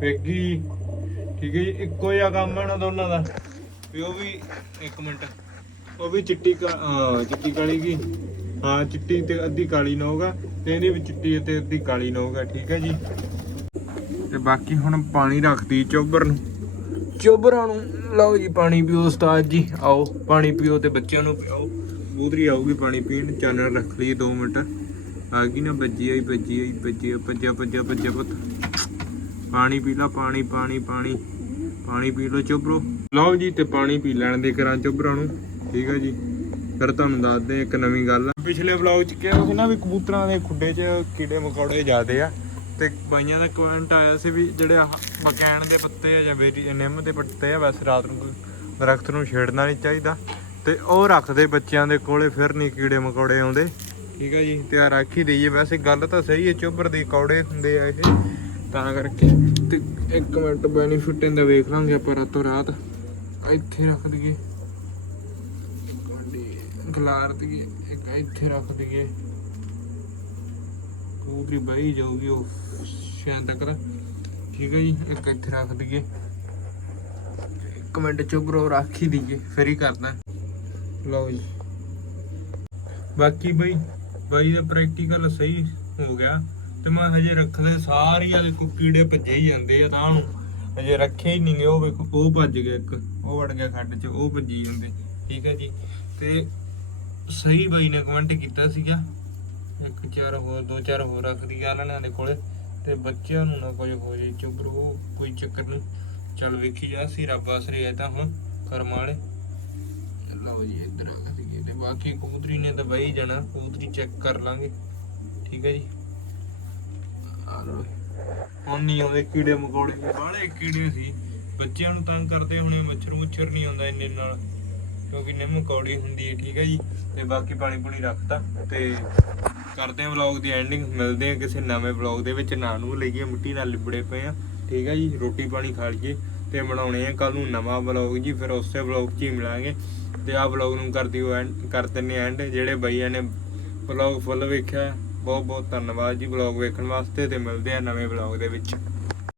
ਵੇਗੀ। ਠੀਕ ਹੈ ਜੀ, ਇੱਕੋ ਜਿਹਾ ਕੰਮ ਹੈ ਨਾ ਦੋਨਾਂ ਦਾ। ਵੀ ਉਹ ਵੀ, ਇੱਕ ਮਿੰਟ। ਉਹ ਵੀ ਚਿੱਟੀ ਕਾ- ਹਾਂ ਚਿੱਟੀ ਕਾਲੀ ਕੀ ਹਾਂ, ਚਿੱਟੀ ਤੇ ਅੱਧੀ ਕਾਲੀ ਨੋਗਾ ਤੇ ਇਹਦੀ ਵੀ ਚਿੱਟੀ ਤੇ ਅੱਧੀ ਕਾਲੀ ਨੋਗਾ ਠੀਕ ਹੈ ਜੀ। ਤੇ ਬਾਕੀ ਹੁਣ ਪਾਣੀ ਰੱਖਦੀ ਚੋਬਰ ਨੂੰ। ਚੋਬਰਾਂ ਨੂੰ। ਲਓ ਜੀ, ਪਾਣੀ ਪੀਓ ਉਸਤਾਦ ਜੀ, ਆਓ, ਪਾਣੀ ਪੀਓ ਤੇ ਬੱਚਿਆਂ ਨੂੰ ਪਿਆਓ। ਬੂਦਰੀ ਆਊਗੀ ਪਾਣੀ ਪੀਣ, ਚਾਨਣ ਰੱਖ ਲਈ 2 ਮਿੰਟ। ਆ ਗਈ ਨਾ ਵੱਜੀ ਆਈ ਵੱਜੀ ਆਈ ਵੱਜੀ ਭੱਜਿਆ ਭੱਜਿਆ ਭੱਜਿਆ ਪੁੱਤ। ਪਾਣੀ ਪੀ ਲਾ, ਪਾਣੀ ਪਾਣੀ ਪਾਣੀ ਪਾਣੀ ਪੀ ਲੋ ਚੋਬਰੋ ਲਓ ਜੀ ਤੇ ਪਾਣੀ ਪੀ ਲੈਣ ਦੇ ਕਰਾਂ ਚੋਬਰਾਂ ਨੂੰ। ਠੀਕ ਹੈ ਜੀ। ਫਿਰ ਤੁਹਾਨੂੰ ਦੱਸਦੇ ਇੱਕ ਨਵੀਂ ਗੱਲ। ਪਿਛਲੇ ਵਲੌਗ 'ਚ ਕਿਹਾ ਸੀ ਨਾ ਵੀ ਕਬੂਤਰਾਂ ਦੇ ਖੁੱਡੇ 'ਚ ਕੀੜੇ ਮਕੌੜੇ ਜ਼ਿਆਦੇ ਆ। ਤੇ ਬਾਈਆਂ ਦਾ ਕਮੈਂਟ ਆਇਆ ਸੀ ਵੀ ਜਿਹੜੇ ਆਹ ਮਕੈਨ ਦੇ ਪੱਤੇ ਆ ਜਾਂ ਬੇਰੀ ਨਿੰਮ ਦੇ ਪੱਤੇ ਆ, ਵੈਸੇ ਰਾਤ ਨੂੰ ਕੋਈ ਦਰਖਤ ਨੂੰ ਛੇੜਨਾ ਨਹੀਂ ਚਾਹੀਦਾ। ਤੇ ਉਹ ਰੱਖਦੇ ਬੱਚਿਆਂ ਦੇ ਕੋਲੇ, ਫਿਰ ਨਹੀਂ ਕੀੜੇ ਮਕੌੜੇ ਆਉਂਦੇ। ਠੀਕ ਹੈ ਜੀ ਤੇ ਆ ਰੱਖ ਹੀ ਦਈਏ। ਵੈਸੇ ਗੱਲ ਤਾਂ ਸਹੀ ਹੈ ਚੋਬਰ ਦੇ ਕੌੜੇ ਹੁੰਦੇ ਆ ਇਹ। ਤਾਂ ਕਰਕੇ ਤੇ ਇੱਕ ਮਿੰਟ ਬੈਨੀਫਿਟ ਇਹਦਾ ਵੇਖ ਲਾਂਗੇ ਆਪਾਂ ਰਾਤੋਂ ਰਾਤ। ਇੱਥੇ ਰੱਖ ਦਈਏ। ਗਾਡੀ ਗਲਾਰ ਦਈਏ, ਇੱਕ ਇੱਥੇ ਰੱਖ ਦਈਏ। ਕਬੂਤਰੀ ਬਾਈ ਜਾਊਗੀ ਉਹ। ਸ਼ਾਇਦ ਤੱਕ ਠੀਕ ਹੈ ਜੀ, ਇੱਕ ਇੱਥੇ ਰੱਖ ਦਈਏ। ਇੱਕ ਮਿੰਟ ਚੁੱਪ ਰਹੋ ਰੱਖ ਹੀ ਦਈਏ, ਫਿਰ ਹੀ ਕਰਦਾ ਲਓ ਜੀ। ਬਾਕੀ ਬਈ, ਬਾਈ ਦਾ ਪ੍ਰੈਕਟੀਕਲ ਸਹੀ ਹੋ ਗਿਆ। ਤੇ ਮੈਂ ਹਜੇ ਰੱਖਦੇ ਸਾਰੀ ਆ, ਦੇਖੋ ਕੀੜੇ ਭੱਜੇ ਹੀ ਜਾਂਦੇ ਆ ਤਾਂ ਨੂੰ। ਹਜੇ ਰੱਖੇ ਹੀ ਨਹੀਂ ਗੇ ਉਹ ਵੇਖੋ, ਉਹ ਭੱਜ ਗਿਆ ਇੱਕ। ਉਹ ਵੜ ਗਿਆ ਖੱਡ 'ਚ, ਉਹ ਭੱਜੀ ਜਾਂਦੇ। ਠੀਕ ਹੈ ਜੀ। ਤੇ ਸਹੀ ਬਾਈ ਨੇ ਕਮੈਂਟ ਕੀਤਾ ਸੀਗਾ। ਇੱਕ, ਚਾਰ ਹੋਰ, ਦੋ, ਚਾਰ ਹੋਰ ਰੱਖਦੀ ਆ ਲੈਣਾਂ ਦੇ ਕੋਲੇ। ਤੇ ਬੱਚਿਆਂ ਨੂੰ ਨਾ ਕੁਝ ਹੋ ਜੇ ਚੁੱਪ ਰਹੋ, ਕੋਈ ਚੱਕਰ ਨਹੀਂ। ਚੱਲ ਵੇਖੀ ਜਾ ਸੀ ਰੱਬ ਆਸਰੇ ਆ ਤਾਂ ਹੁਣ ਕਰਮ ਵਾਲੇ। ਲਓ ਜੀ, ਇੱਧਰ ਆ ਗਈ ਤੇ ਬਾਕੀ ਕਬੂਤਰੀ ਨੇ ਤਾਂ ਬਈ ਜਾਣਾ, ਕਬੂਤਰੀ ਚੈੱਕ ਕਰ ਲਾਂਗੇ। ਠੀਕ ਹੈ ਜੀ? ਆ ਲਓ ਹੁਣ ਨਹੀਂ ਆਉਂਦੇ ਕੀੜੇ ਮਕੌੜੇ ਬਾਹਲੇ ਕੀੜੇ ਸੀ। ਬੱਚਿਆਂ ਨੂੰ ਤੰਗ ਕਰਦੇ ਹੁਣੇ ਮੱਛਰ ਮੁੱਛਰ ਨਹੀਂ ਆਉਂਦਾ ਇੰਨੇ ਨਾਲ। ਕਿਉਂਕਿ ਨਿੰਮ ਕੌੜੀ ਹੁੰਦੀ ਹੈ, ਠੀਕ ਹੈ ਜੀ? ਤੇ ਬਾਕੀ ਪਾਣੀ ਪੂਣੀ ਰੱਖਤਾ ਤੇ ਕਰਦੇ ਹਾਂ ਵਲੌਗ ਦੀ ਐਂਡਿੰਗ ਮਿਲਦੇ ਹਾਂ ਕਿਸੇ ਨਵੇਂ ਵਲੌਗ ਦੇ ਵਿੱਚ। ਨਾ ਨੂੰ ਲਈਏ ਮਿੱਟੀ ਨਾਲ ਲਿਬੜੇ ਪਏ ਆ ਠੀਕ ਹੈ ਜੀ? ਰੋਟੀ ਪਾਣੀ ਖਾ ਲਈਏ ਤੇ ਬਣਾਉਣੇ ਆ ਕੱਲ ਨੂੰ ਨਵਾਂ ਵਲੌਗ ਜੀ, ਫਿਰ ਉਸੇ ਵਲੌਗ 'ਚ ਹੀ ਮਿਲਾਂਗੇ। ਤੇ ਆਹ ਵਲੌਗ ਨੂੰ ਕਰ ਦਿਓ ਐਂਡ ਕਰ ਦਿੰਨੇ ਐਂਡ ਜਿਹੜੇ ਬਈਆਂ ਨੇ ਵਲੌਗ ਫੁੱਲ ਵੇਖਿਆ ਬਹੁਤ ਬਹੁਤ ਧੰਨਵਾਦ ਜੀ ਵਲੌਗ ਵੇਖਣ ਵਾਸਤੇ ਤੇ ਮਿਲਦੇ ਆ ਨਵੇਂ ਵਲੌਗ ਦੇ ਵਿੱਚ।